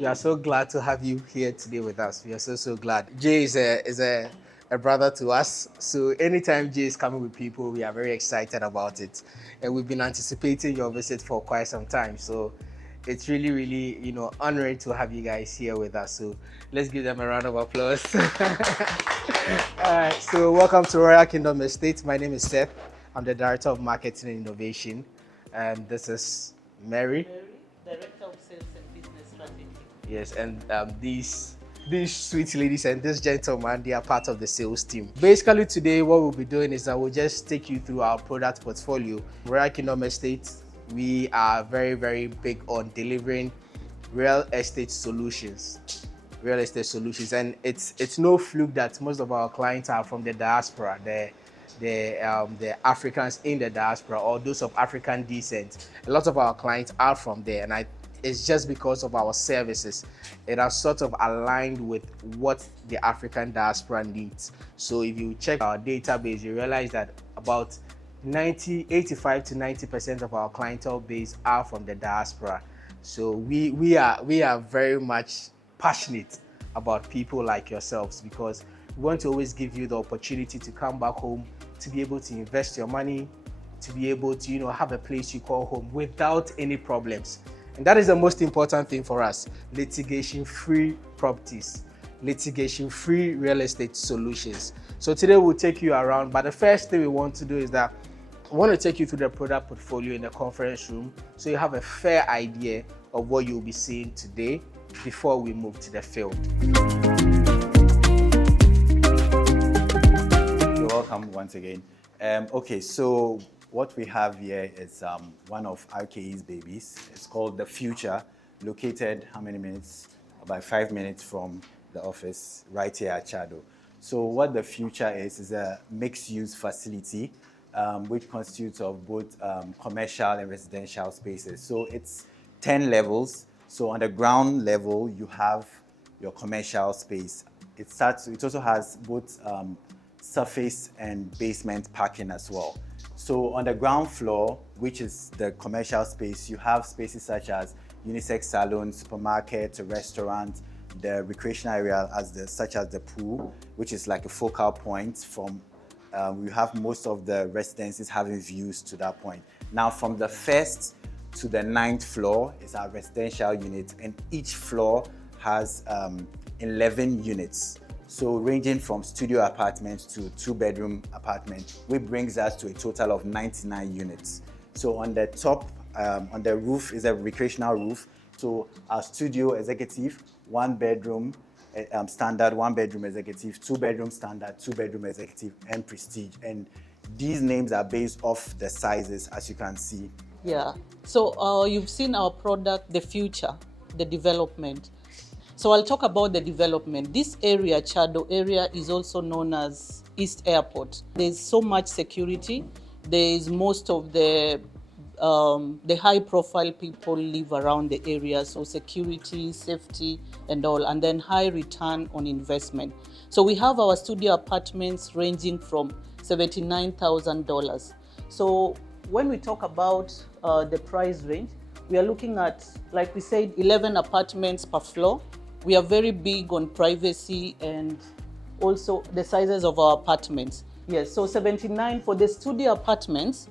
We are so glad to have you here today with us. We are so glad. Jay is a brother to us. So anytime Jay is coming with people, we are very excited about it. And we've been anticipating your visit for quite some time. So it's really, honoring to have you guys here with us. So let's give them a round of applause. All right, so welcome to Royal Kingdom Estate. My name is Seth. I'm the Director of Marketing and Innovation. And this is Mary. Director of Sales and Business Strategy. Yes, and these sweet ladies and this gentleman, they are part of the sales team. Basically today what we'll be doing is that we'll just take you through our product portfolio. Royal Kingdom Estate, we are very big on delivering real estate solutions. And it's no fluke that most of our clients are from the diaspora, the Africans in the diaspora or those of African descent. A lot of our clients are from there, and it's just because of our services. It has sort of aligned with what the African diaspora needs. So if you check our database, you realize that about 85 to 90% of our clientele base are from the diaspora. So we are very much passionate about people like yourselves, because we want to always give you the opportunity to come back home, to be able to invest your money, to be able to have a place you call home without any problems. And that is the most important thing for us: litigation-free properties, litigation-free real estate solutions. So today we'll take you around, but the first thing we want to do is that I want to take you through the product portfolio in the conference room so you have a fair idea of what you'll be seeing today before we move to the field. You're welcome once again. Okay, so what we have here is one of RKE's babies. It's called The Future, located how many minutes? About 5 minutes from the office, right here at Chado. So what The Future is a mixed-use facility which constitutes of both commercial and residential spaces. So it's 10 levels. So on the ground level, you have your commercial space. It also has both surface and basement parking as well. So on the ground floor, which is the commercial space, you have spaces such as unisex salons, supermarket, a restaurant, the recreational area such as the pool, which is like a focal point from we have most of the residences having views to that point. Now from the first to the 9th floor is our residential unit, and each floor has 11 units. So ranging from studio apartments to 2-bedroom apartment, which brings us to a total of 99 units. So on the top, on the roof is a recreational roof. So our studio executive, 1-bedroom standard, 1-bedroom executive, 2-bedroom standard, 2-bedroom executive, and prestige. And these names are based off the sizes, as you can see. Yeah. So you've seen our product, The Future, the development. So I'll talk about the development. This area, Chado area, is also known as East Airport. There's so much security. There's most of the high-profile people live around the area, so security, safety, and all, and then high return on investment. So we have our studio apartments ranging from $79,000. So when we talk about the price range, we are looking at, like we said, 11 apartments per floor. We are very big on privacy and also the sizes of our apartments. Yes, so 79 for the studio apartments.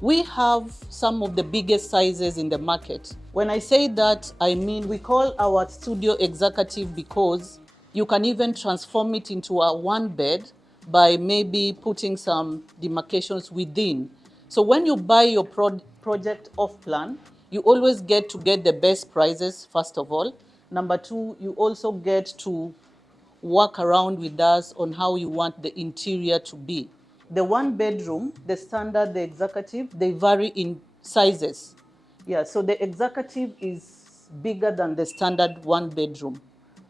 We have some of the biggest sizes in the market. When I say that, I mean we call our studio executive because you can even transform it into a 1-bed by maybe putting some demarcations within. So when you buy your project off plan, you always get the best prices, first of all. Number 2, you also get to work around with us on how you want the interior to be. The 1-bedroom, the standard, the executive, they vary in sizes. Yeah, so the executive is bigger than the standard 1-bedroom.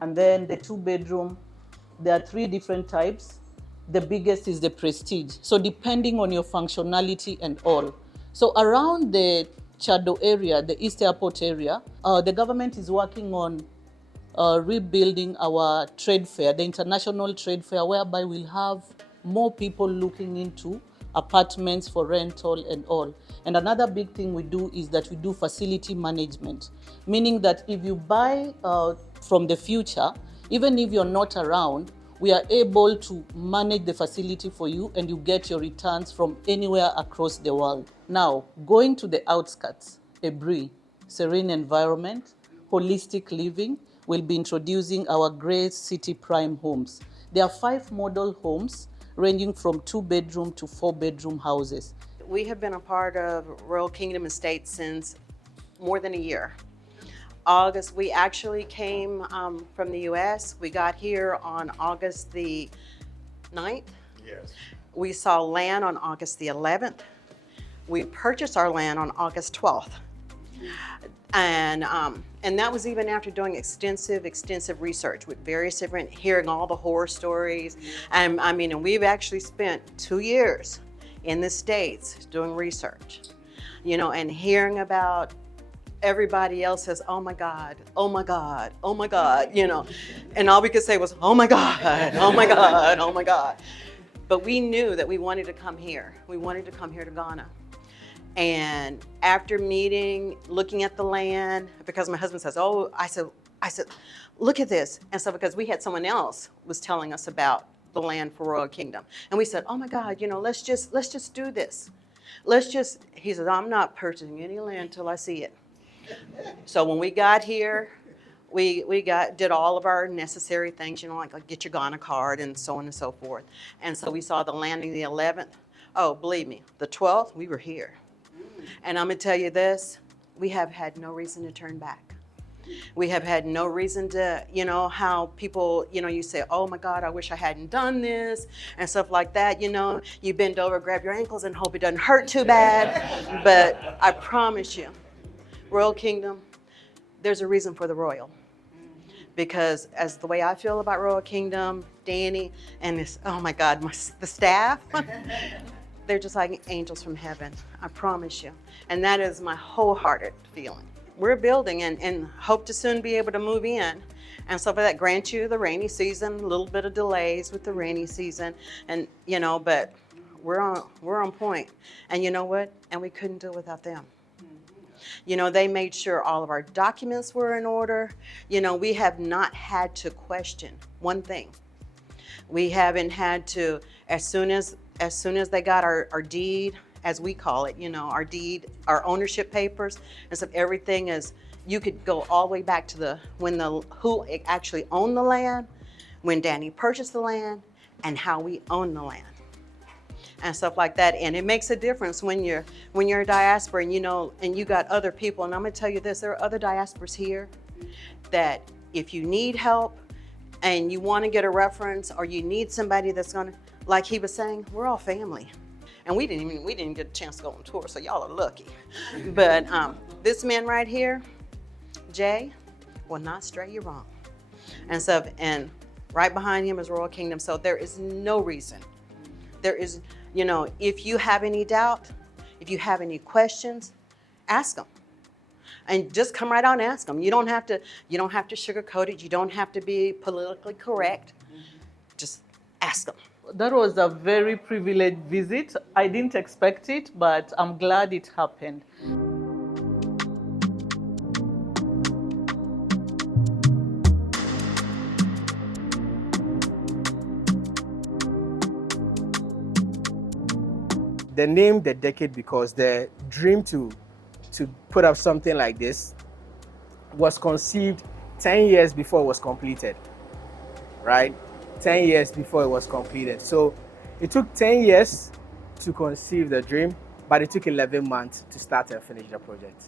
And then the 2-bedroom, there are 3 different types. The biggest is the prestige. So depending on your functionality and all. So around the Chado area, the East Airport area, the government is working on rebuilding our trade fair, the international trade fair, whereby we'll have more people looking into apartments for rental and all. And another big thing we do is that we do facility management, meaning that if you buy from the future, even if you're not around, we are able to manage the facility for you and you get your returns from anywhere across the world. Now, going to the outskirts, Ebri, serene environment, holistic living, we'll be introducing our Grey City Prime homes. There are 5 model homes ranging from 2-bedroom to 4-bedroom houses. We have been a part of Royal Kingdom Estates since more than a year. August, we actually came from the US. We got here on August the 9th. Yes. We saw land on August the 11th. We purchased our land on August 12th. And that was even after doing extensive research with various different, hearing all the horror stories. And and we've actually spent 2 years in the States doing research, and hearing about everybody else says, oh my God, oh my God, oh my God, and all we could say was, oh my God, oh my God, oh my God. But we knew that we wanted to come here. We wanted to come here to Ghana. And after meeting, looking at the land, because my husband says, oh, I said, look at this. And so because we had someone else was telling us about the land for Royal Kingdom. And we said, oh my God, let's just do this. He said, I'm not purchasing any land till I see it. So when we got here, we did all of our necessary things, like get your Ghana card and so on and so forth. And so we saw the landing the 11th. Oh, believe me, the 12th, we were here. And I'm gonna tell you this, we have had no reason to turn back. We have had no reason to, how people, you say, oh my God, I wish I hadn't done this and stuff like that. You bend over, grab your ankles and hope it doesn't hurt too bad. But I promise you, Royal Kingdom, there's a reason for the royal. Because as the way I feel about Royal Kingdom, Danny, and this, oh my God, the staff, they're just like angels from heaven, I promise you. And that is my wholehearted feeling. We're building and hope to soon be able to move in. And so for that, grant you the rainy season, a little bit of delays with the rainy season, and but we're on point. And you know what? And we couldn't do it without them. They made sure all of our documents were in order. We have not had to question one thing. We haven't had to, as soon as they got our deed, as we call it, our deed, our ownership papers, and so everything is, you could go all the way back to who actually owned the land, when Danny purchased the land, and how we own the land. And stuff like that. And it makes a difference when you're a diaspora and and you got other people. And I'm gonna tell you this, there are other diasporas here that if you need help and you want to get a reference, or you need somebody that's gonna, like he was saying, we're all family. And we didn't get a chance to go on tour, so y'all are lucky. But this man right here, Jay, will not stray you wrong. And so, and right behind him is Royal Kingdom. So there is no reason. There is, if you have any doubt, if you have any questions, ask them. And just come right out and ask them. You don't have to sugarcoat it. You don't have to be politically correct. Just ask them. That was a very privileged visit. I didn't expect it, but I'm glad it happened. They named the decade because the dream to put up something like this was conceived 10 years before it was completed, right? 10 years before it was completed. So it took 10 years to conceive the dream, but it took 11 months to start and finish the project.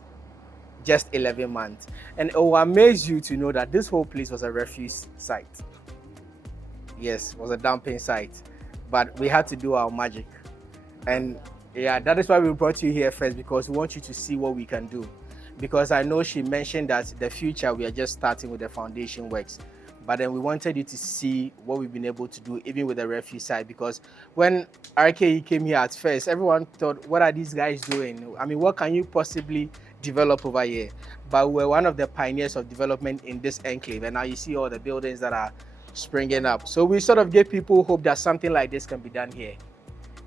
Just 11 months. And it will amaze you to know that this whole place was a refuse site. Yes, it was a dumping site, but we had to do our magic. And yeah, that is why we brought you here first, because we want you to see what we can do. Because I know she mentioned that the future, we are just starting with the foundation works. But then we wanted you to see what we've been able to do, even with the refuse side. Because when RKE came here at first, everyone thought, what are these guys doing? I mean, what can you possibly develop over here? But we're one of the pioneers of development in this enclave. And now you see all the buildings that are springing up. So we sort of give people hope that something like this can be done here.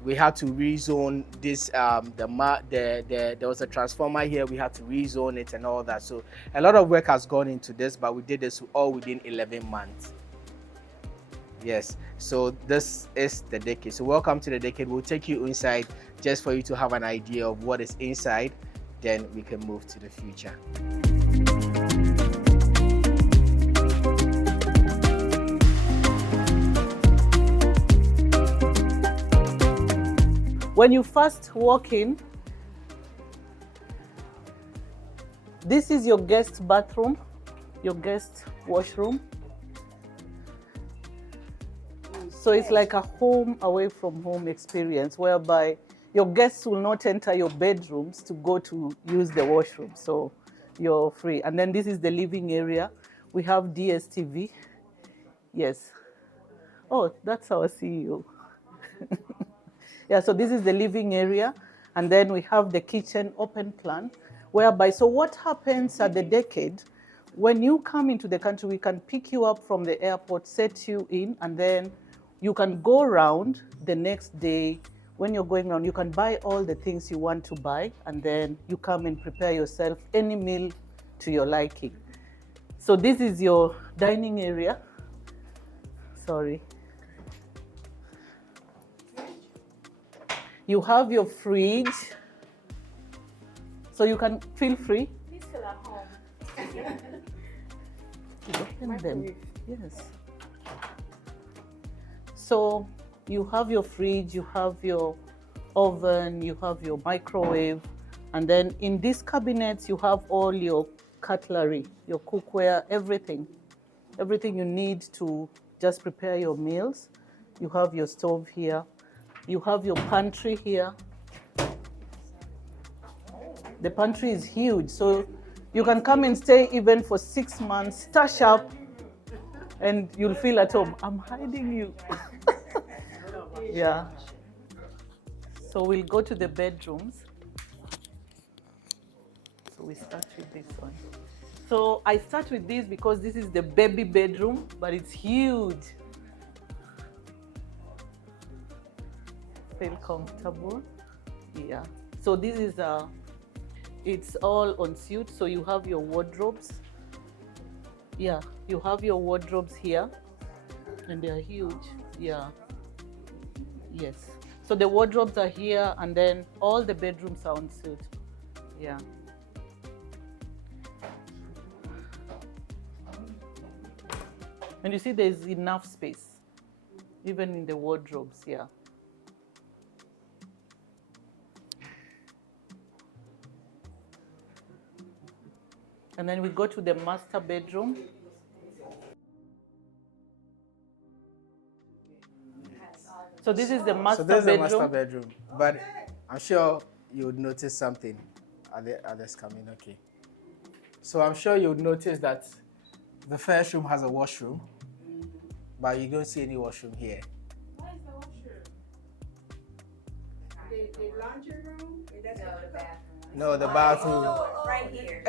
We had to rezone this. There was a transformer here. We had to rezone it and all that. So a lot of work has gone into this, but we did this all within 11 months. Yes. So this is the decade. So welcome to the decade. We'll take you inside just for you to have an idea of what is inside. Then we can move to the future. When you first walk in, this is your guest bathroom, your guest washroom. So it's like a home away from home experience whereby your guests will not enter your bedrooms to go to use the washroom. So you're free. And then this is the living area. We have DSTV. Yes. Oh, that's our CEO. Yeah, so this is the living area, and then we have the kitchen open plan, whereby, so what happens at the decade, when you come into the country, we can pick you up from the airport, set you in, and then you can go around the next day. When you're going around, you can buy all the things you want to buy, and then you come and prepare yourself any meal to your liking. So this is your dining area. Sorry. You have your fridge, so you can feel free. Please feel at home. Open them. Yes. So you have your fridge, you have your oven, you have your microwave, and then in these cabinets you have all your cutlery, your cookware, everything you need to just prepare your meals. You have your stove here. You have your pantry here. The pantry is huge, so you can come and stay even for 6 months, stash up, and you'll feel at home. I'm hiding you. Yeah. So we'll go to the bedrooms. So we start with this one. So I start with this because this is the baby bedroom, but it's huge. Feel comfortable. Yeah. So this is it's all en suite. So you have your wardrobes. Yeah, you have your wardrobes here, and they are huge. Yeah. Yes. So the wardrobes are here, and then all the bedrooms are en suite. Yeah. And you see there's enough space, even in the wardrobes, yeah. And then we go to the master bedroom. So this is the master bedroom. So this is the master bedroom, but I'm sure you would notice something. Are there others coming? Okay. So I'm sure you would notice that the first room has a washroom, but you don't see any washroom here. What is the washroom? The laundry room? That's no, the bathroom. No, the bathroom. Oh, right here.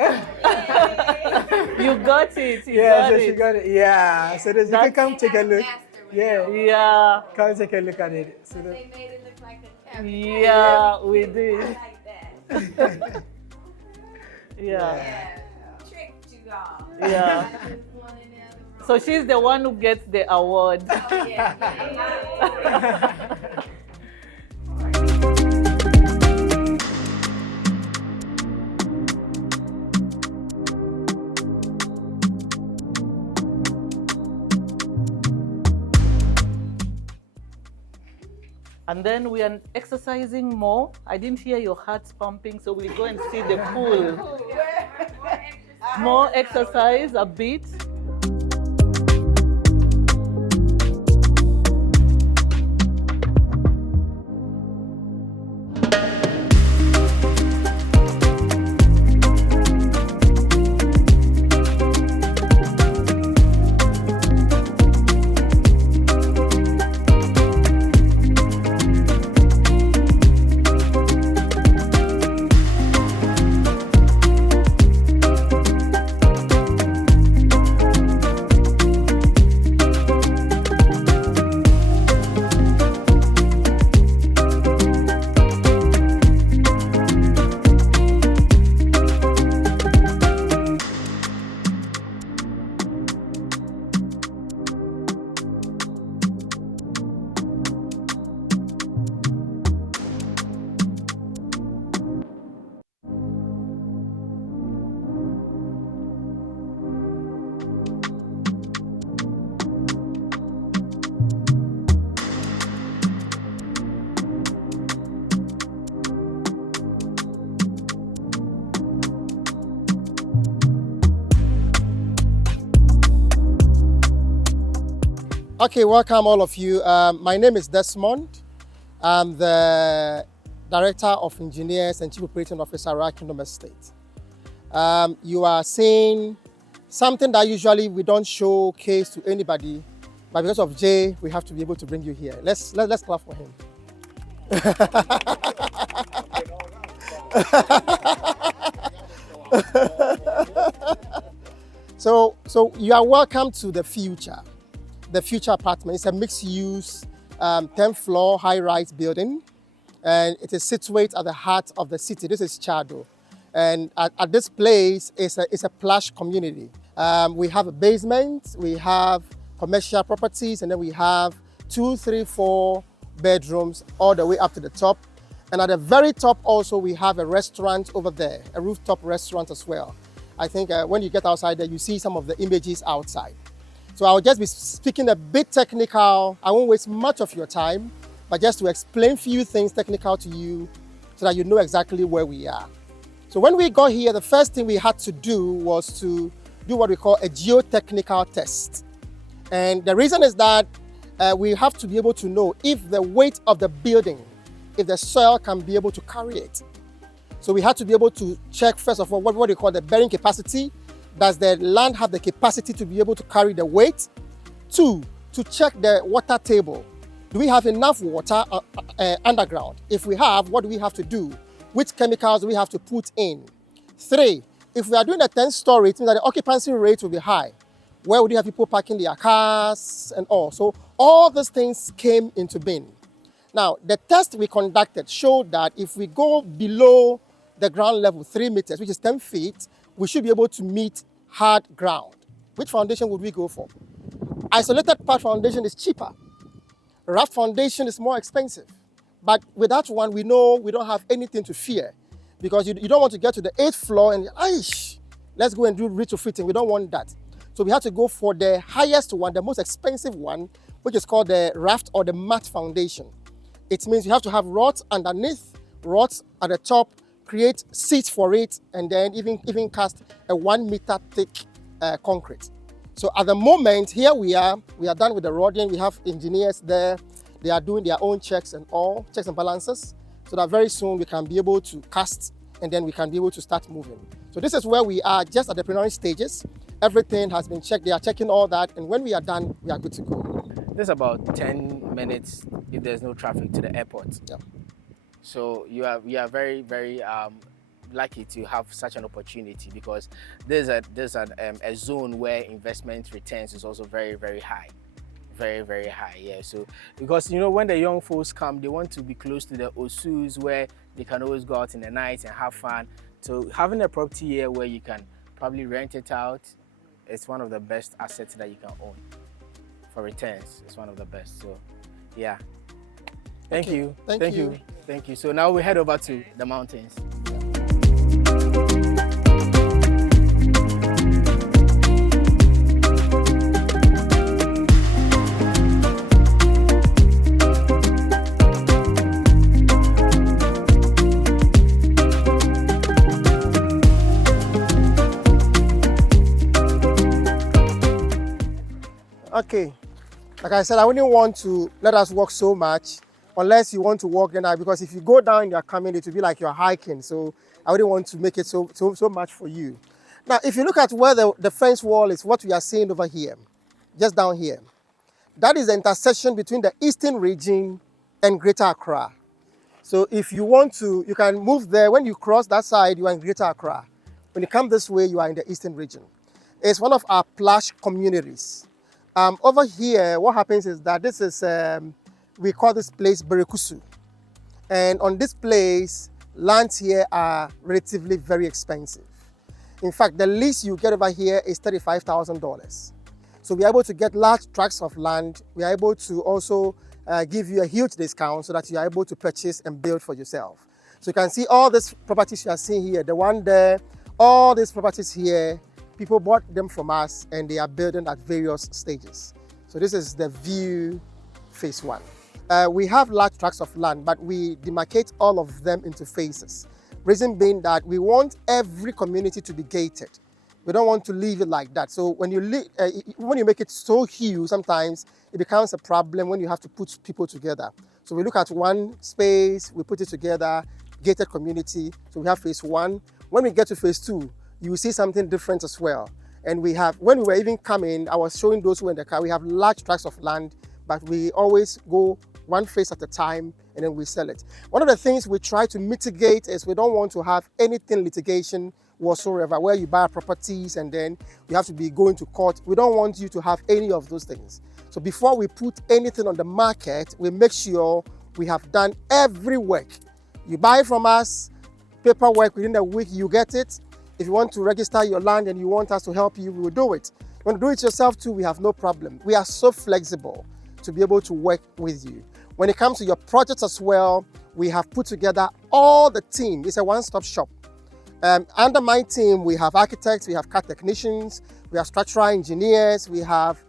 You got it. You Yeah, got so it. she got it. Yeah, so you can come take a look. Yeah, Yeah. come take a look at it. So They made it look like a cabinet. Yeah, we I did. like that. Yeah. Yeah. Tricked you all. Yeah. I just wanted in the other room. So she's the one who gets the award. Oh, yeah. And then we are exercising more. I didn't hear your hearts pumping, so we'll go and see the pool. More exercise, a bit. Okay, welcome all of you. My name is Desmond. I'm the Director of Engineers and Chief Operating Officer at Kingdom Estate. You are seeing something that usually we don't showcase to anybody, but because of Jay, we have to be able to bring you here. Let's clap for him. So you are welcome to the future. The future apartment. It's a mixed-use 10th floor high-rise building, and it is situated at the heart of the city. This is Chado, and at this place it's a plush community. We have a basement, we have commercial properties, and then we have 2, 3, 4 bedrooms all the way up to the top. And at the very top also we have a restaurant over there, a rooftop restaurant as well. I think when you get outside there, you see some of the images outside. So I'll just be speaking a bit technical. I won't waste much of your time, but just to explain a few things technical to you so that you know exactly where we are. So when we got here, the first thing we had to do was to do what we call a geotechnical test. And the reason is that we have to be able to know if the weight of the building, if the soil can be able to carry it. So we had to be able to check, first of all, what we call the bearing capacity. Does the land have the capacity to be able to carry the weight? 2, to check the water table. Do we have enough water underground? If we have, what do we have to do? Which chemicals do we have to put in? 3, if we are doing a 10-story, it means that the occupancy rate will be high. Where would you have people parking their cars and all? So all those things came into being. Now, the test we conducted showed that if we go below the ground level 3 meters, which is 10 feet, we should be able to meet hard ground. Which foundation would we go for? Isolated part foundation is cheaper. Raft foundation is more expensive. But with that one, we know we don't have anything to fear, because you don't want to get to the 8th floor and, let's go and do retrofitting. We don't want that. So we have to go for the highest one, the most expensive one, which is called the raft or the mat foundation. It means you have to have rods underneath, rods at the top, create seats for it, and then even cast a 1 meter thick concrete. So at the moment, here we are done with the rodding. We have engineers there. They are doing their own checks and balances, so that very soon we can be able to cast, and then we can be able to start moving. So this is where we are, just at the preliminary stages. Everything has been checked. They are checking all that, and when we are done, we are good to go. This is about 10 minutes if there's no traffic to the airport. Yeah. So we are very, very lucky to have such an opportunity, because there's a zone where investment returns is also very, very high. Very, very high, yeah. So because when the young folks come, they want to be close to the Osus where they can always go out in the night and have fun. So having a property here where you can probably rent it out, it's one of the best assets that you can own. For returns, it's one of the best. So yeah. Thank you. Thank you. So now we head over to the mountains. Okay, like I said, I wouldn't want to let us walk so much unless you want to walk now, because if you go down and you're coming, it will be like you're hiking. So I wouldn't want to make it so much for you. Now, if you look at where the fence wall is, what we are seeing over here, just down here, that is the intersection between the eastern region and Greater Accra. So if you want to, you can move there. When you cross that side, you are in Greater Accra. When you come this way, you are in the eastern region. It's one of our plush communities. Over here, what happens is that this is, we call this place Berekusu. And on this place, lands here are relatively very expensive. In fact, the lease you get over here is $35,000. So we are able to get large tracts of land. We are able to also give you a huge discount so that you are able to purchase and build for yourself. So you can see all these properties you are seeing here, the one there, all these properties here, people bought them from us and they are building at various stages. So this is the view phase 1. We have large tracts of land, but we demarcate all of them into phases. Reason being that we want every community to be gated. We don't want to leave it like that. So when you make it so huge, sometimes it becomes a problem when you have to put people together. So we look at one space, we put it together, gated community. So we have phase 1. When we get to phase 2, you will see something different as well. And we have, when we were even coming, I was showing those who were in the car, we have large tracts of land, but we always go one phase at a time and then we sell it. One of the things we try to mitigate is we don't want to have anything litigation whatsoever, where you buy properties and then you have to be going to court. We don't want you to have any of those things. So before we put anything on the market, we make sure we have done every work. You buy from us, paperwork, within a week you get it. If you want to register your land and you want us to help you, we will do it. You want to do it yourself too, we have no problem. We are so flexible to be able to work with you. When it comes to your projects as well, we have put together all the team. It's a one-stop shop. Under my team, we have architects, we have CAD technicians, we have structural engineers, we have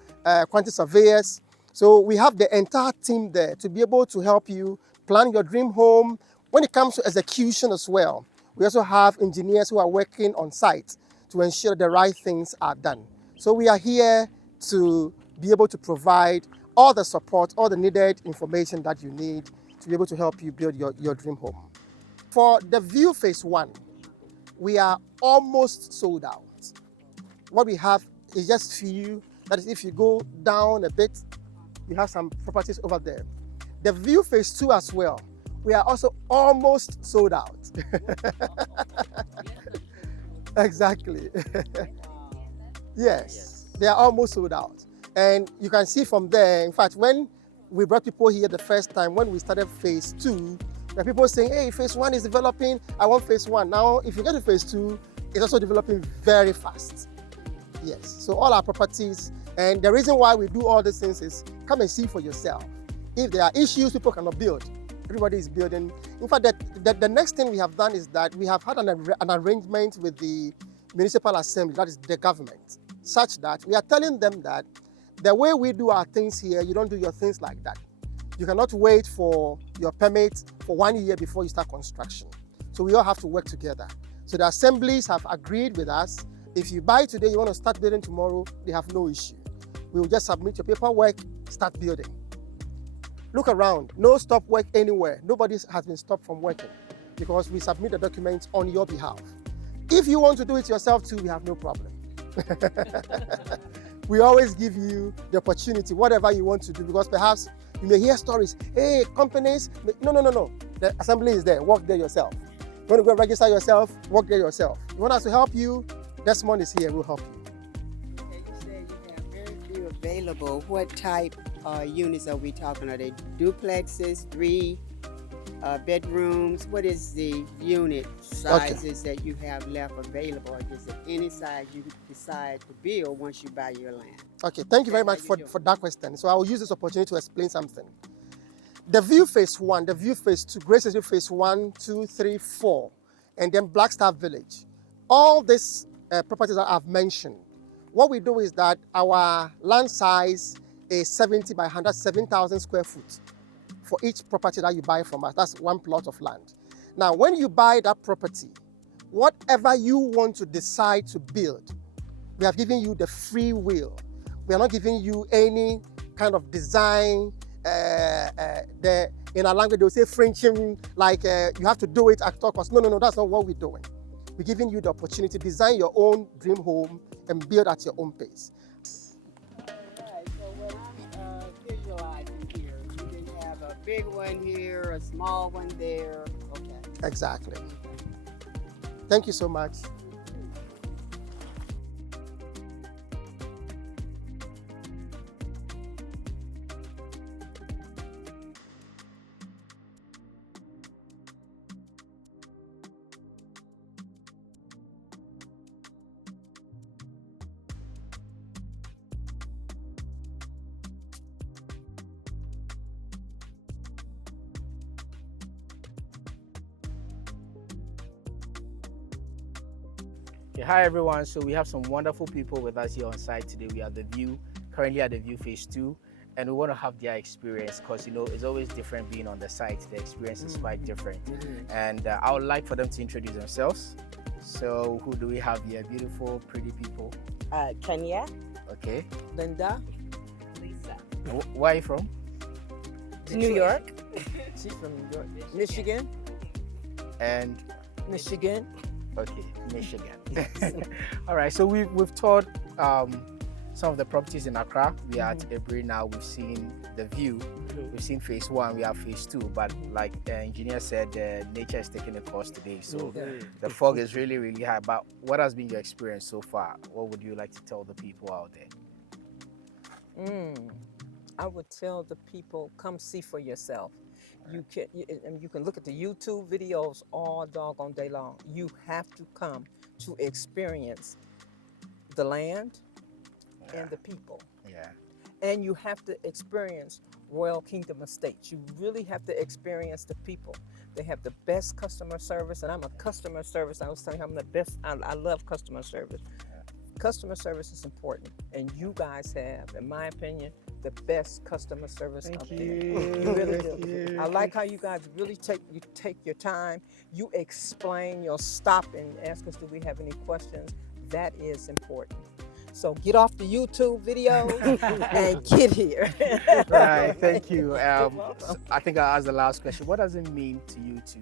quantity surveyors. So we have the entire team there to be able to help you plan your dream home. When it comes to execution as well, we also have engineers who are working on site to ensure the right things are done. So we are here to be able to provide all the support, all the needed information that you need to be able to help you build your dream home. For the view phase 1, we are almost sold out. What we have is just few. That is, if you go down a bit, you have some properties over there. The view phase 2 as well, we are also almost sold out. Exactly. Yes, they are almost sold out. And you can see from there, in fact, when we brought people here the first time, when we started phase 2, there are people saying, hey, phase 1 is developing, I want phase 1. Now, if you get to phase 2, it's also developing very fast. Yes, so all our properties, and the reason why we do all these things is come and see for yourself. If there are issues, people cannot build. Everybody is building. In fact, the next thing we have done is that we have had an arrangement with the municipal assembly, that is the government, such that we are telling them that the way we do our things here, you don't do your things like that. You cannot wait for your permit for 1 year before you start construction. So we all have to work together. So the assemblies have agreed with us. If you buy today, you want to start building tomorrow, they have no issue. We will just submit your paperwork, start building. Look around, no stop work anywhere. Nobody has been stopped from working because we submit the documents on your behalf. If you want to do it yourself too, we have no problem. We always give you the opportunity, whatever you want to do, because perhaps you may hear stories, hey, companies, no. The assembly is there, work there yourself. You want to go register yourself, work there yourself. You want us to help you, Desmond is here, we'll help you. Okay, you said you have very few available. What type units are we talking? Are they duplexes, 3 bedrooms? What is the unit sizes that you have left available? Or is it any size you decide to build once you buy your land? Okay, thank you very much for that question. So I will use this opportunity to explain something. The view phase 1, the view phase 2, Grace View phase 1, 2, 3, 4, and then Blackstaff Village. All these properties that I've mentioned, what we do is that our land size is 70 by 100, 7,000 square foot for each property that you buy from us. That's one plot of land. Now, when you buy that property, whatever you want to decide to build, we have given you the free will. We are not giving you any kind of design. In our language, they will say Frenching, like you have to do it at all costs. No, that's not what we're doing. We're giving you the opportunity to design your own dream home and build at your own pace. All right, so what I'm visualizing here, you can have a big one here, a small one there. Okay. Exactly. Thank you so much. Okay, hi everyone. So we have some wonderful people with us here on site today. We are currently at the view phase 2, and we want to have their experience because it's always different being on the site. The experience is quite different. And I would like for them to introduce themselves. So who do we have here? Beautiful, pretty people. Kenya, Okay. Linda, Where are you from? New York. She's from New York. Michigan. And Michigan. okay, Michigan. All right. So we've toured some of the properties in Accra. We are at Ebri now. We've seen the view. We've seen phase 1. We have phase 2. But like the engineer said, nature is taking a course today. So the fog is really, really high. But what has been your experience so far? What would you like to tell the people out there? I would tell the people, come see for yourself. You can look at the YouTube videos all doggone day long. You have to come to experience the land and the people. Yeah. And you have to experience Royal Kingdom Estates. You really have to experience the people. They have the best customer service, and I'm a customer service. I was telling you I'm the best. I love customer service. Customer service is important, and you guys have, in my opinion, the best customer service out there. You really do. I like how you guys really take your time. You explain. You'll stop and ask us, do we have any questions? That is important. So get off the YouTube videos and get here. Right, thank you. I think I'll ask the last question. What does it mean to you to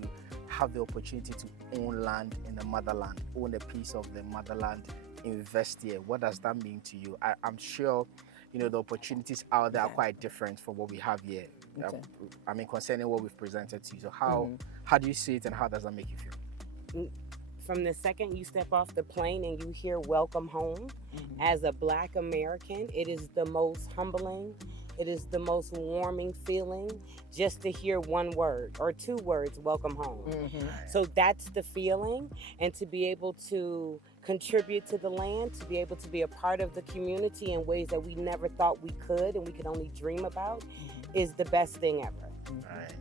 have the opportunity to own land in the motherland, own a piece of the motherland, invest here? What does that mean to you? I'm sure, the opportunities out there are quite different from what we have here. Okay. I mean, concerning what we've presented to you. So how do you see it, and how does that make you feel? From the second you step off the plane and you hear welcome home, as a Black American, it is the most humbling, it is the most warming feeling just to hear one word or two words, welcome home. So that's the feeling, and to be able to contribute to the land, to be able to be a part of the community in ways that we never thought we could and we could only dream about is the best thing ever. All right.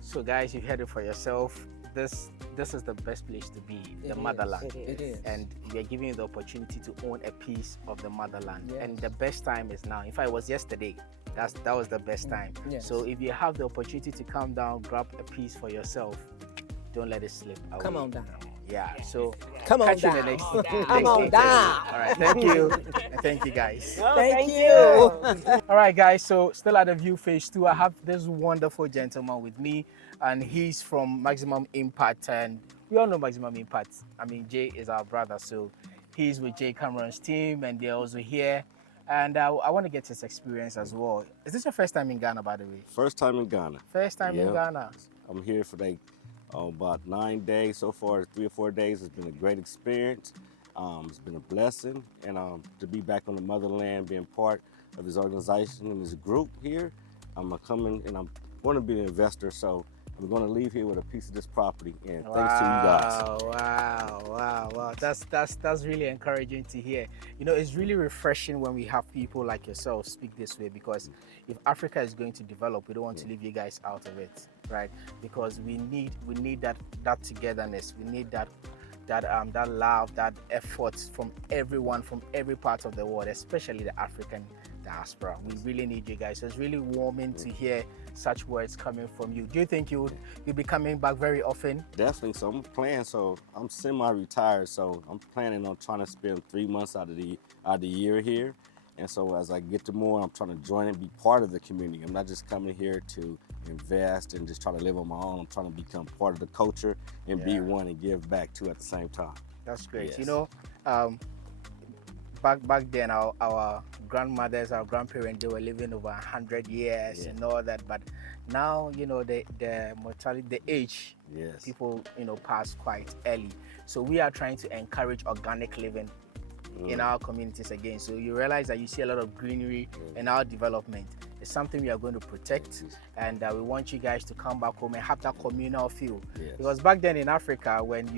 So guys, you heard it for yourself. This is the best place to be, the motherland. It is. And we are giving you the opportunity to own a piece of the motherland. And the best time is now. In fact, it was yesterday. That was the best time. Yes. So if you have the opportunity to come down, grab a piece for yourself, don't let it slip away. Come on down. Yeah. So Come on catch you in down. the next Come on interview. down. All right. Thank you. And thank you guys. Thank you. All right, guys, so still at the view phase 2, I have this wonderful gentleman with me, and he's from Maximum Impact, and we all know Maximum Impact. I mean, Jay is our brother, so he's with Jay Cameron's team, and they're also here. And I want to get his experience as well. Is this your first time in Ghana, by the way? First time in Ghana. First time in Yep. Ghana. I'm here for about 9 days. So far, 3 or 4 days. It's been a great experience. It's been a blessing. And to be back on the motherland, being part of this organization and this group here, I'm coming and I'm going to be an investor. So I'm going to leave here with a piece of this property. And thanks to you guys. Wow. That's really encouraging to hear. It's really refreshing when we have people like yourself speak this way, because if Africa is going to develop, we don't want to leave you guys out of it, right? Because we need that togetherness. We need that love, that effort from everyone, from every part of the world, especially the African diaspora. We really need you guys. So it's really warming to hear such words coming from you. Do you think you'll be coming back very often? Definitely. So I'm planning. So I'm semi-retired. So I'm planning on trying to spend 3 months out of the year here. And so as I get to more, I'm trying to join and be part of the community. I'm not just coming here to invest and just try to live on my own. I'm trying to become part of the culture and be one and give back too at the same time. That's great. Yes. Back then, our grandmothers, our grandparents, they were living over 100 years and all that. But now, the mortality, the age, people, pass quite early. So we are trying to encourage organic living in our communities again. So you realize that you see a lot of greenery in our development. It's something we are going to protect, and we want you guys to come back home and have that communal feel. Because back then in Africa, when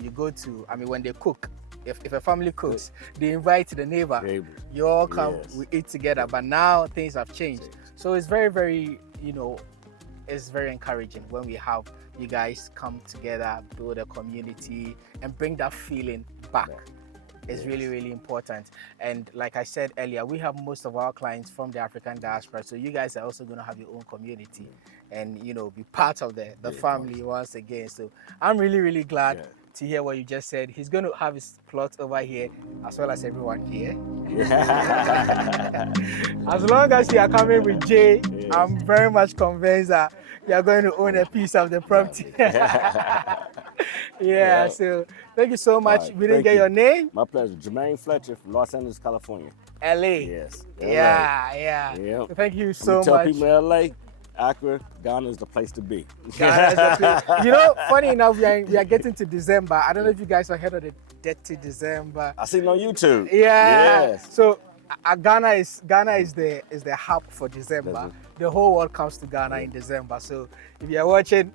you go to, when they cook, if a family cooks, they invite the neighbor. You all come, we eat together. But now things have changed. So it's very, very, it's very encouraging when we have you guys come together, build a community, and bring that feeling back. It's really, really important. And like I said earlier, we have most of our clients from the African diaspora. So you guys are also going to have your own community and, be part of the family once again. So I'm really, really glad to hear what you just said. He's going to have his plot over here as well as everyone here. As long as you are coming with Jay, Yes. I'm very much convinced that you are going to own a piece of the property. Yeah, so thank you so much. All right, We didn't thank get you. your name. My pleasure. Jermaine Fletcher from Los Angeles, California. LA. Yes. Yeah, yeah. Yep. So thank you I'm so gonna tell much. people in LA, Accra, Ghana is the place to be. Ghana is the place. You know, funny enough, we are getting to December. I don't know if you guys have heard of the Dirty December. I seen it on YouTube. Yeah. Yes. So Ghana is the hub for December. That's it. The whole world comes to Ghana in December. So if you are watching,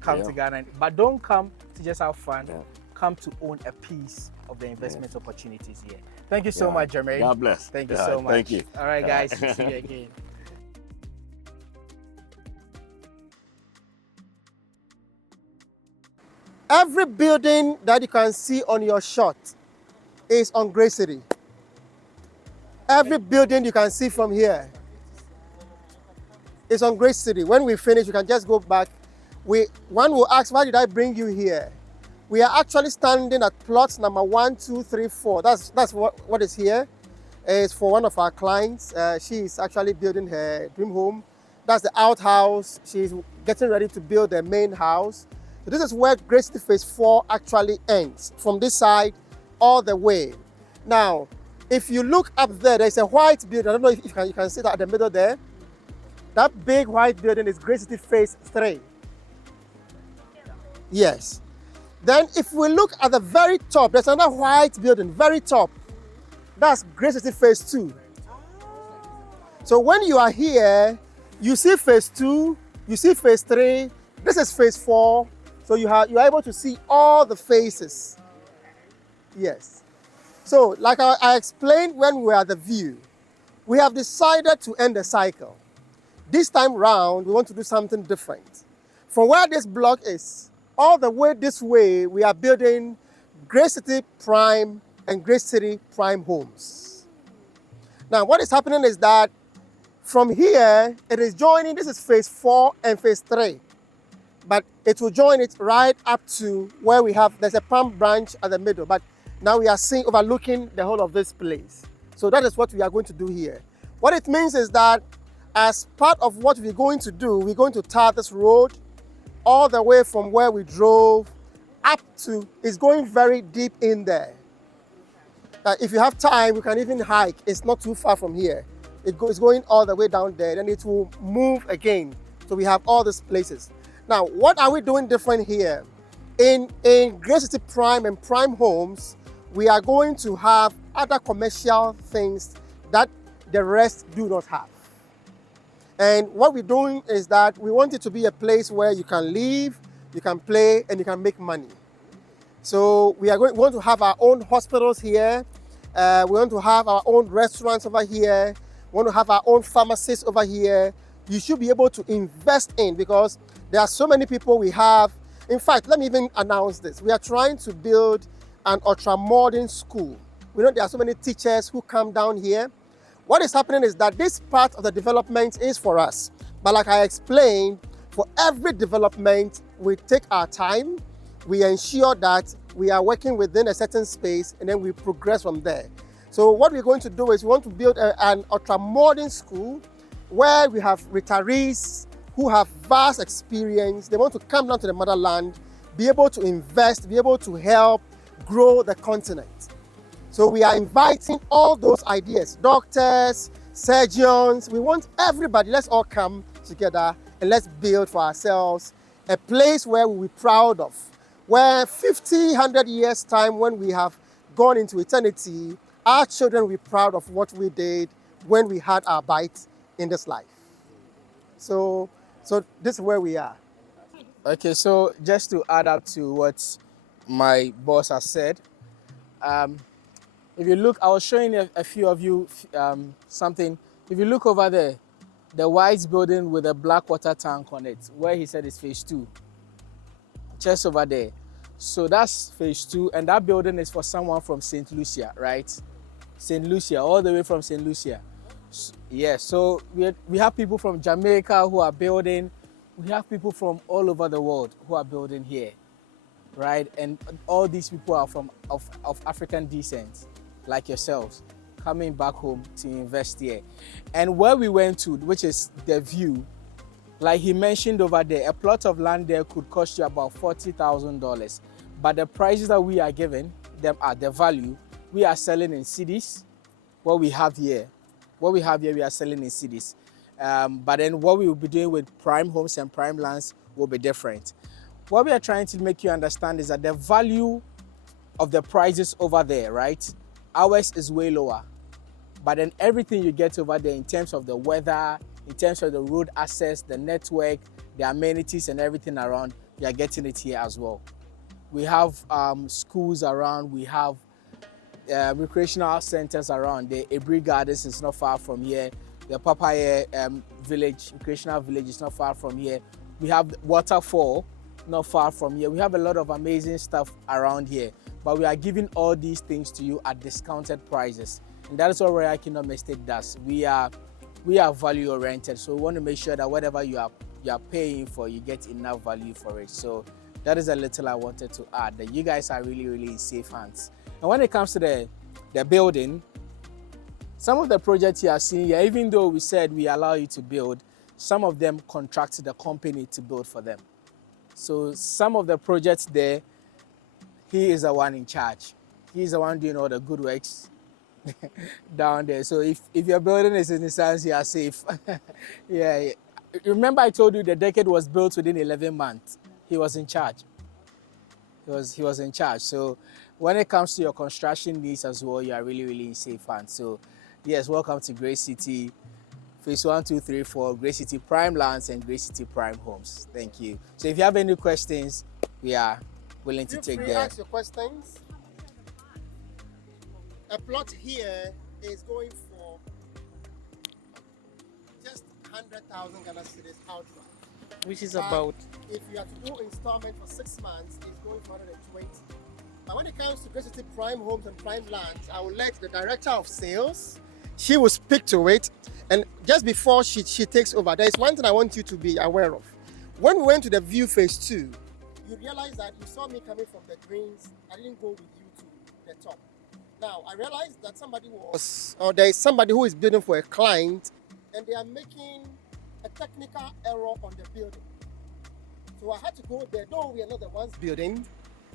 come Yeah. to Ghana. But don't come to just have fun. Yeah. Come to own a piece of the investment opportunities here. Thank you so Yeah. much, Jermaine. God bless. Thank you All so right, much. thank you. All right, All guys. right. See you again. Every building that you can see on your shot is on Grey City. Every building you can see from here is on Grey City. When we finish, you can just go back. One will ask, why did I bring you here? We are actually standing at plots number 1, 2, 3, 4. That's what is here. It's for one of our clients. She is actually building her dream home. That's the outhouse. She's getting ready to build the main house. So this is where Grey City Phase 4 actually ends, from this side all the way. Now, if you look up there, there's a white building. I don't know if you can see that at the middle there. That big white building is Grey City Phase 3. Yes. Then if we look at the very top, there's another white building, very top. That's Grey City Phase 2. So when you are here, you see Phase 2, you see Phase 3, this is Phase 4. So you are able to see all the phases. Yes. So like I explained when we were at the view, we have decided to end the cycle. This time round, we want to do something different. From where this block is, all the way this way, we are building Grey City Prime and Grey City Prime homes. Now, what is happening is that from here, it is joining, this is Phase 4 and Phase 3. But it will join it right up to where we have, there's a palm branch at the middle, but now we are seeing, overlooking the whole of this place. So that is what we are going to do here. What it means is that as part of what we're going to do, we're going to tar this road all the way from where we drove up to, it's going very deep in there. If you have time, you can even hike. It's not too far from here. It's going all the way down there, and it will move again. So we have all these places. Now, what are we doing different here? In Grey City Prime and Prime Homes, we are going to have other commercial things that the rest do not have. And what we're doing is that we want it to be a place where you can live, you can play, and you can make money. So we want to have our own hospitals here. We want to have our own restaurants over here. We want to have our own pharmacies over here. You should be able to invest in, because there are so many people we have. In fact, let me even announce this. We are trying to build an ultra-modern school. We know there are so many teachers who come down here. What is happening is that this part of the development is for us. But like I explained, for every development, we take our time. We ensure that we are working within a certain space, and then we progress from there. So what we're going to do is we want to build an ultra-modern school where we have retirees who have vast experience. They want to come down to the motherland, be able to invest, be able to help grow the continent. So we are inviting all those ideas, doctors, surgeons. We want everybody, let's all come together and let's build for ourselves a place where we'll be proud of, where 50, 100 years time, when we have gone into eternity, our children will be proud of what we did when we had our bite in this life. So this is where we are. Okay, so just to add up to what my boss has said, if you look, I was showing a few of you something. If you look over there, the white building with a black water tank on it, where he said it's Phase 2, just over there. So that's Phase 2, and that building is for someone from St. Lucia, right? St. Lucia, all the way from St. Lucia. Yeah, so we have people from Jamaica who are building. We have people from all over the world who are building here. right? And all these people are of African descent, like yourselves, coming back home to invest here. And where we went to, which is the view, like he mentioned over there, a plot of land there could cost you about $40,000. But the prices that we are giving them are the value. We are selling in cities. What we have here, we are selling in cities. But then what we will be doing with prime homes and prime lands will be different. What we are trying to make you understand is that the value of the prices over there, right? Ours is way lower. But then everything you get over there in terms of the weather, in terms of the road access, the network, the amenities and everything around, you are getting it here as well. We have schools around, we have recreational centers around. The Ebri Gardens is not far from here. The Papaya village, recreational village is not far from here. We have waterfall not far from here. We have a lot of amazing stuff around here, but we are giving all these things to you at discounted prices. And that is what Royal Kingdom Estate does. We are value oriented, so we want to make sure that whatever you are paying for, you get enough value for it. So that is a little I wanted to add, that you guys are really, really in safe hands. And when it comes to the building, some of the projects you are seeing here, even though we said we allow you to build, some of them contract the company to build for them. So some of the projects there, he is the one in charge. He's the one doing all the good works down there. So if your building is in the sense, you are safe. Yeah. Remember I told you the decade was built within 11 months. He was in charge. He was in charge. So when it comes to your construction needs as well, you are really, really in safe hands. So yes, welcome to Great City, Phase 1, 2, 3, 4, Great City Prime Lands and Great City Prime Homes. Thank you. So if you have any questions, we are willing to take them. Ask your questions. A plot here is going for just 100,000 Ghana cedis outright. Which is about, if you have to do installment for 6 months, it's going for 120. But when it comes to Great City Prime Homes and Prime Lands, I will let the director of sales, she will speak to it. And just before she takes over, there is one thing I want you to be aware of. When we went to the view phase 2, you realize that you saw me coming from the greens. I didn't go with you to the top. Now, I realized that there is somebody who is building for a client, and they are making a technical error on the building. So I had to go there, though we are not the ones building,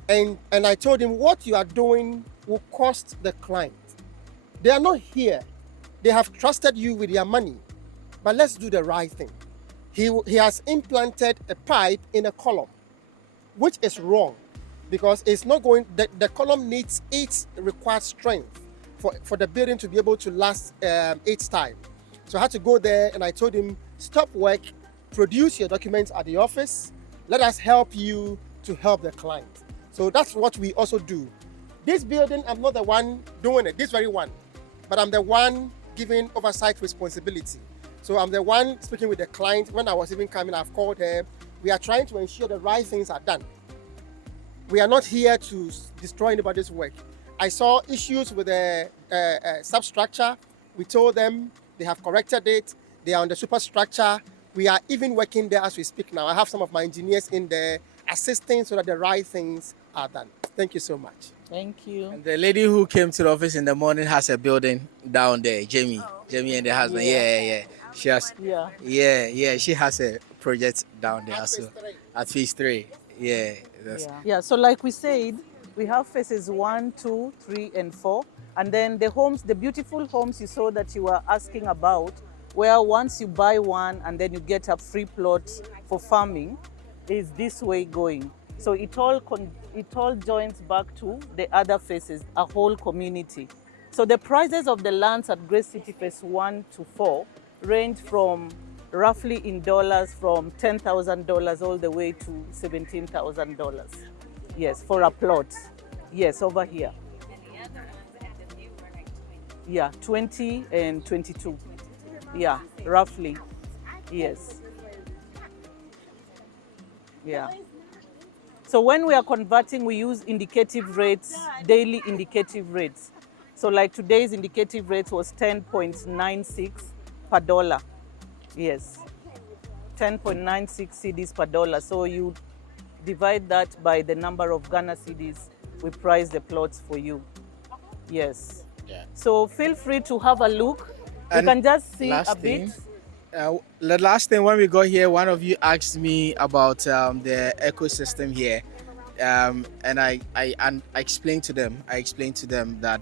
and I told him what you are doing will cost the client. They are not here. They have trusted you with their money, but let's do the right thing. He has implanted a pipe in a column, which is wrong, because it's not going, the column needs its required strength for the building to be able to last its time. So I had to go there and I told him, stop work, produce your documents at the office, let us help you to help the client. So that's what we also do. This building, I'm not the one doing it, this very one, but I'm the one giving oversight responsibility. So I'm the one speaking with the client. When I was even coming, I've called her. We are trying to ensure the right things are done. We are not here to destroy anybody's work. I saw issues with the substructure. We told them, they have corrected it. They are on the superstructure. We are even working there as we speak now. I have some of my engineers in there assisting so that the right things are done. Thank you so much. thank you. And the lady who came to the office in the morning has a building down there, Jamie. Jamie and the husband. Yeah. She has. Yeah. She has a project down there also at phase 3. Yeah. Yeah, so like we said, we have phases 1, 2, 3, and 4. And then the homes, the beautiful homes you saw that you were asking about, where once you buy one and then you get a free plot for farming, is this way going. So it all joins back to the other phases, a whole community. So the prices of the lands at Great City Phase 1 to 4 range from roughly in dollars from $10,000 all the way to $17,000. Yes, for a plot. Yes, over here. And the other ones that had the view were like 20. Yeah, 20 and 22. Yeah, roughly. Yes. Yeah. So when we are converting, we use indicative rates, daily indicative rates. So like today's indicative rate was 10.96 per dollar. Yes. 10.96 cedis per dollar. So you divide that by the number of Ghana cedis, we price the plots for you. Yes. Yeah. So feel free to have a look. You And can just see last a bit. thing, the last thing when we got here, one of you asked me about the ecosystem here, and I explained to them. I explained to them that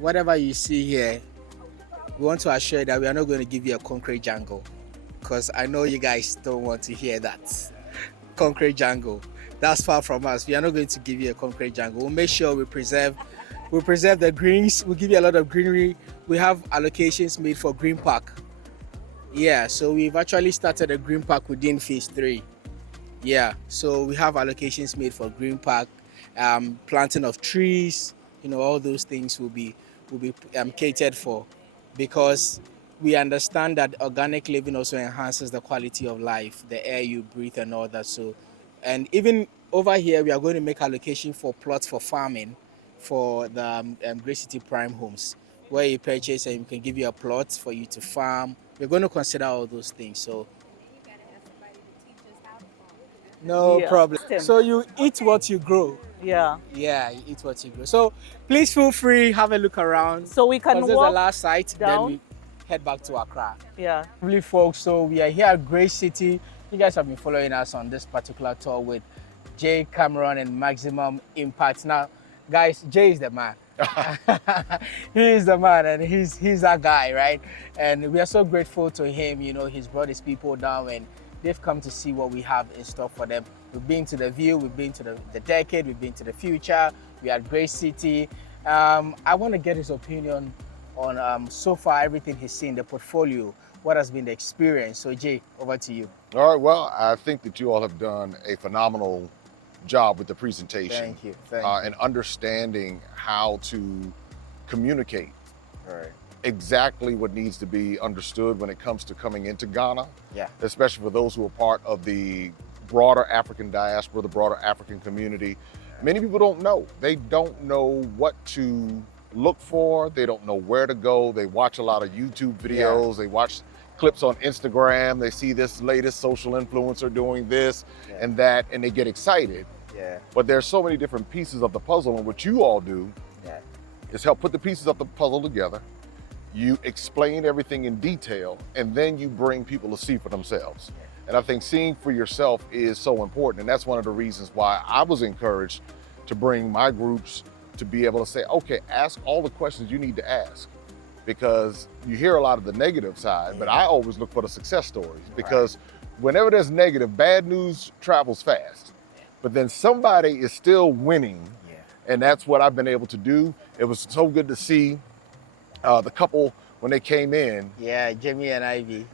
whatever you see here, we want to assure you that we are not going to give you a concrete jungle, because I know you guys don't want to hear that. Concrete jungle, that's far from us. We are not going to give you a concrete jungle. We'll make sure we preserve the greens. We'll give you a lot of greenery. We have allocations made for green park. Yeah, so we've actually started a green park within phase 3. Yeah, so we have allocations made for green park, planting of trees, all those things will be catered for, because we understand that organic living also enhances the quality of life, the air you breathe and all that. So, and even over here, we are going to make allocation for plots for farming for the Great City Prime Homes, where you purchase and we can give you a plot for you to farm. We're going to consider all those things. So no problem. So you eat what you grow. Yeah. Yeah, you eat what you grow. So please feel free, have a look around. So we can walk. This is the last site, down. then we head back to Accra. Yeah. Lovely folks, so we are here at Great City. You guys have been following us on this particular tour with Jay Cameron and Maximum Impact. Now, guys, Jay is the man. He is the man, and he's that guy, right? And we are so grateful to him. He's brought his people down and they've come to see what we have in store for them. We've been to the View, we've been to the Decade, we've been to the Future, we are at Great City. I want to get his opinion on so far everything he's seen, the portfolio, what has been the experience. So Jay, over to you. All right, well, I think that you all have done a phenomenal job with the presentation. Thank you. And understanding how to communicate exactly what needs to be understood when it comes to coming into Ghana, especially for those who are part of the broader African diaspora, the broader African community. Many people don't know. They don't know what to look for. They don't know where to go. They watch a lot of YouTube videos. They watch clips on Instagram. They see this latest social influencer doing this and that, and they get excited. But there's so many different pieces of the puzzle, and what you all do is help put the pieces of the puzzle together. You explain everything in detail, and then you bring people to see for themselves. And I think seeing for yourself is so important, and that's one of the reasons why I was encouraged to bring my groups to be able to say, okay, ask all the questions you need to ask, because you hear a lot of the negative side, but I always look for the success stories, because whenever there's negative, bad news travels fast. But then somebody is still winning, and that's what I've been able to do. It was so good to see the couple when they came in. Yeah, Jamie and Ivy.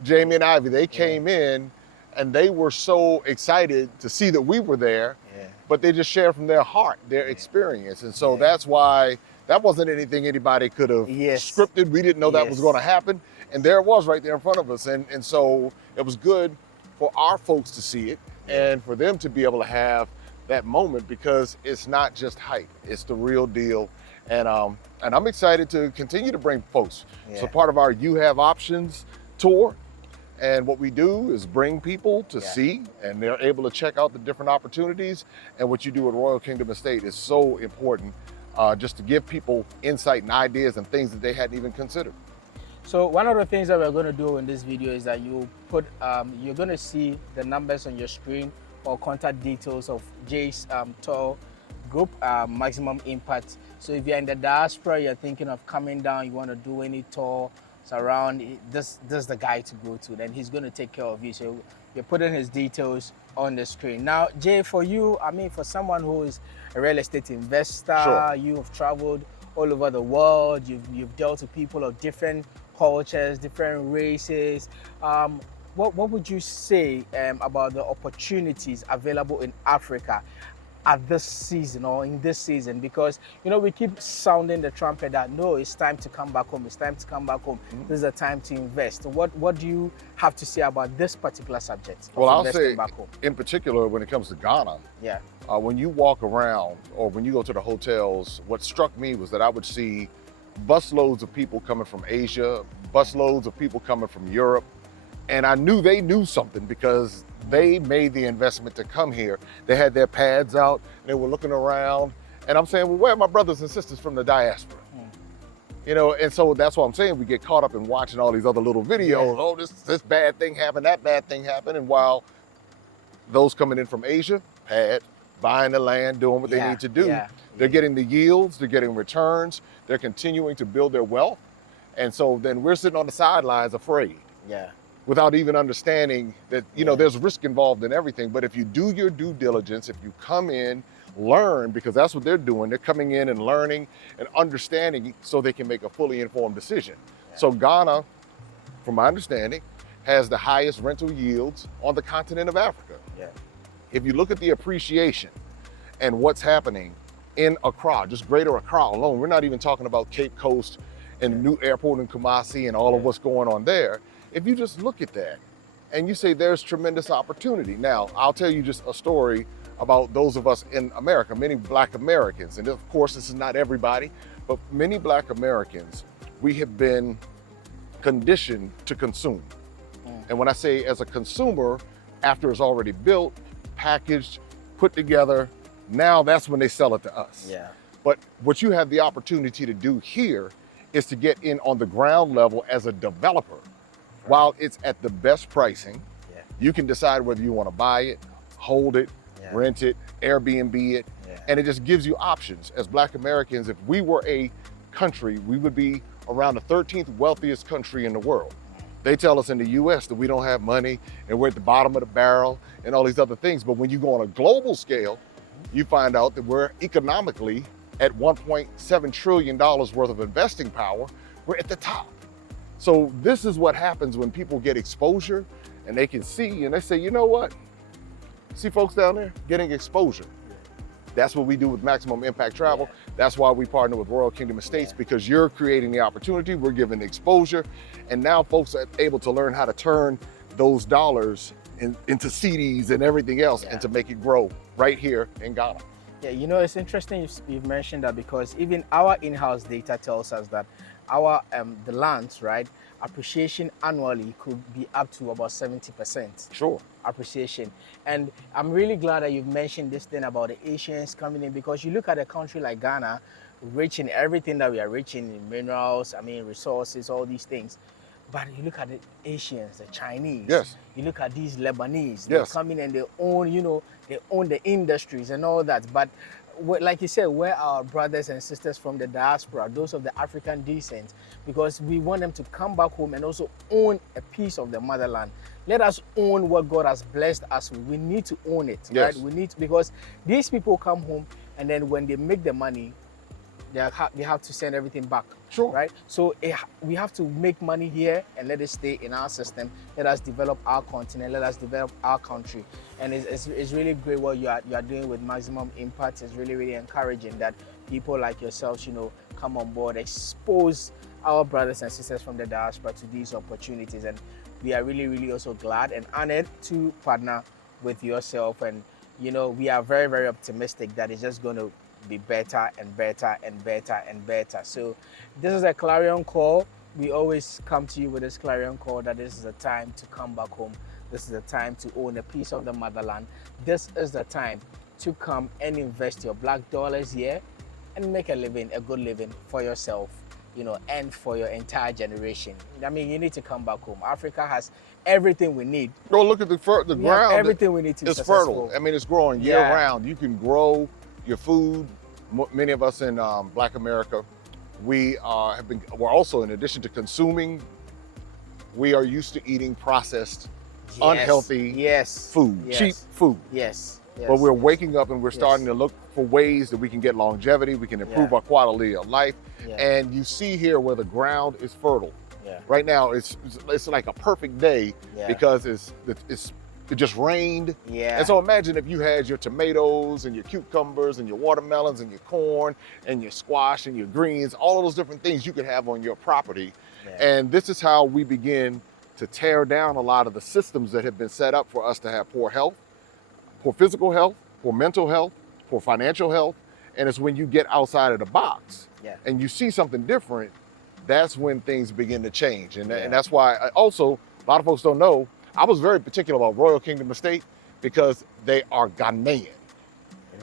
They came in and they were so excited to see that we were there, but they just shared from their heart, their experience. And so that's why that wasn't anything anybody could have scripted. We didn't know that was going to happen. And there it was right there in front of us. And so it was good for our folks to see it and for them to be able to have that moment, because it's not just hype, it's the real deal. And I'm excited to continue to bring folks. So part of our You Have Options tour, and what we do is bring people to see, and they're able to check out the different opportunities. And what you do at Royal Kingdom Estate is so important, just to give people insight and ideas and things that they hadn't even considered. So one of the things that we're going to do in this video is that you're going to see the numbers on your screen or contact details of Jay's tour group, Maximum Impact. So if you're in the diaspora, you're thinking of coming down, you want to do any tour around, this is the guy to go to. Then he's going to take care of you. So you're putting his details on the screen. Now, Jay, for you, for someone who is a real estate investor, you have traveled all over the world. You've dealt with people of different cultures, different races. What would you say about the opportunities available in Africa at this season or in this season? Because we keep sounding the trumpet that no, it's time to come back home. It's time to come back home. This is the time to invest. What do you have to say about this particular subject? Well, I'll say in particular when it comes to Ghana. When you walk around or when you go to the hotels, what struck me was that I would see busloads of people coming from Asia, busloads of people coming from Europe, And I knew they knew something because they made the investment to come here. They had their pads out, they were looking around, and I'm saying, well, where are my brothers and sisters from the diaspora? You know, and so that's what I'm saying. We get caught up in watching all these other little videos. Oh, this bad thing happened, that bad thing happened. And while those coming in from Asia, pad, buying the land, doing what they need to do, they're getting the yields, they're getting returns, they're continuing to build their wealth. And so then we're sitting on the sidelines afraid. Without even understanding that, you know, there's risk involved in everything. But if you do your due diligence, if you come in, learn, because that's what they're doing. They're coming in and learning and understanding so they can make a fully informed decision. So Ghana, from my understanding, has the highest rental yields on the continent of Africa. If you look at the appreciation and what's happening in Accra, just greater Accra alone, we're not even talking about Cape Coast and the new airport in Kumasi and all of what's going on there. If you just look at that and you say there's tremendous opportunity. Now, I'll tell you just a story about those of us in America, many Black Americans, and of course this is not everybody, but many Black Americans, we have been conditioned to consume. And when I say as a consumer, after it's already built, packaged, put together, now that's when they sell it to us. But what you have the opportunity to do here is to get in on the ground level as a developer. While it's at the best pricing, you can decide whether you want to buy it, hold it, rent it, Airbnb it, and it just gives you options. As Black Americans, if we were a country, we would be around the 13th wealthiest country in the world. They tell us in the US that we don't have money and we're at the bottom of the barrel and all these other things. But when you go on a global scale, you find out that we're economically at $1.7 trillion worth of investing power. We're at the top. So this is what happens when people get exposure and they can see and they say, you know what? See folks down there getting exposure. That's what we do with Maximum Impact Travel. That's why we partner with Royal Kingdom Estates, because you're creating the opportunity, we're giving the exposure, and now folks are able to learn how to turn those dollars into CDs and everything else and to make it grow right here in Ghana. Yeah, you know, it's interesting you've mentioned that, because even our in-house data tells us that our the lands, right, appreciation annually could be up to about 70%. Sure. Appreciation. And I'm really glad that you've mentioned this thing about the Asians coming in, because you look at a country like Ghana, rich in everything that we are rich in minerals, I mean, resources, all these things. But you look at the Asians, the Chinese, you look at these Lebanese, they come in and they own, you know, they own the industries and all that. But like you said, where are our brothers and sisters from the diaspora, those of the African descent? Because we want them to come back home and also own a piece of the motherland. Let us own what God has blessed us with. We need to own it, right? We need to, because these people come home and then when they make the money, they have to send everything back, right? So we have to make money here and let it stay in our system. Let us develop our continent. Let us develop our country. And it's really great what you are doing with Maximum Impact. It's really, really encouraging that people like yourselves, you know, come on board, expose our brothers and sisters from the diaspora to these opportunities. And we are really, really also glad and honored to partner with yourself. And, you know, we are very, very optimistic that it's just going to be better and better and better and better. So this is a clarion call. We always come to you with this clarion call that this is the time to come back home. This is the time to own a piece of the motherland. This is the time to come and invest your black dollars here and make a living, a good living for yourself, you know, and for your entire generation. I mean, you need to come back home. Africa has everything we need. Bro, look at the ground. Everything we need to be successful. Fertile. I mean, it's growing year round. You can grow your food. Many of us in Black America, we're also, in addition to consuming, we are used to eating processed, unhealthy food, cheap food. But we're waking up and we're starting to look for ways that we can get longevity, we can improve our quality of life. And you see here where the ground is fertile. Right now, it's like a perfect day because it just rained. And so imagine if you had your tomatoes and your cucumbers and your watermelons and your corn and your squash and your greens, all of those different things you could have on your property. And this is how we begin to tear down a lot of the systems that have been set up for us to have poor health, poor physical health, poor mental health, poor financial health. And it's when you get outside of the box and you see something different, that's when things begin to change. And that's why also A lot of folks don't know, I was very particular about Royal Kingdom Estate because they are Ghanaian.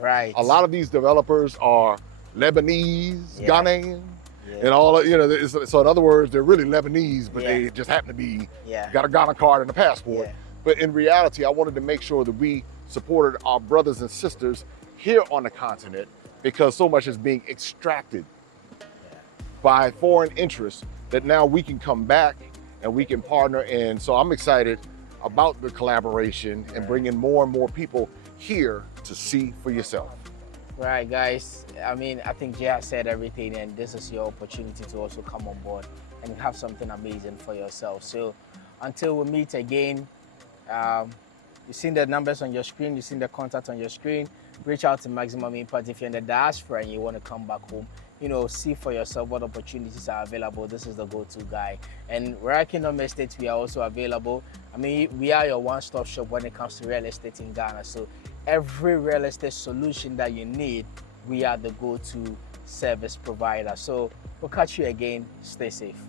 Right. A lot of these developers are Lebanese, Yeah. Ghanaian, and all, you know, so in other words, they're really Lebanese, but Yeah. they just happen to be, Yeah. got a Ghana card and a passport. Yeah. But in reality, I wanted to make sure that we supported our brothers and sisters here on the continent because so much is being extracted by foreign interests that now we can come back and we can partner. And so I'm excited about the collaboration and bringing more and more people here to see for yourself. Right, guys. I mean, I think Jay has said everything, and this is your opportunity to also come on board and have something amazing for yourself. So until we meet again, you've seen the numbers on your screen, you've seen the contact on your screen. Reach out to Maximum Impact if you're in the diaspora and you want to come back home. You know, see for yourself what opportunities are available. This is the go-to guy. And Royal Kingdom Estates, we are also available. I mean, we are your one-stop shop when it comes to real estate in Ghana. So every real estate solution that you need, we are the go-to service provider. So we'll catch you again. Stay safe.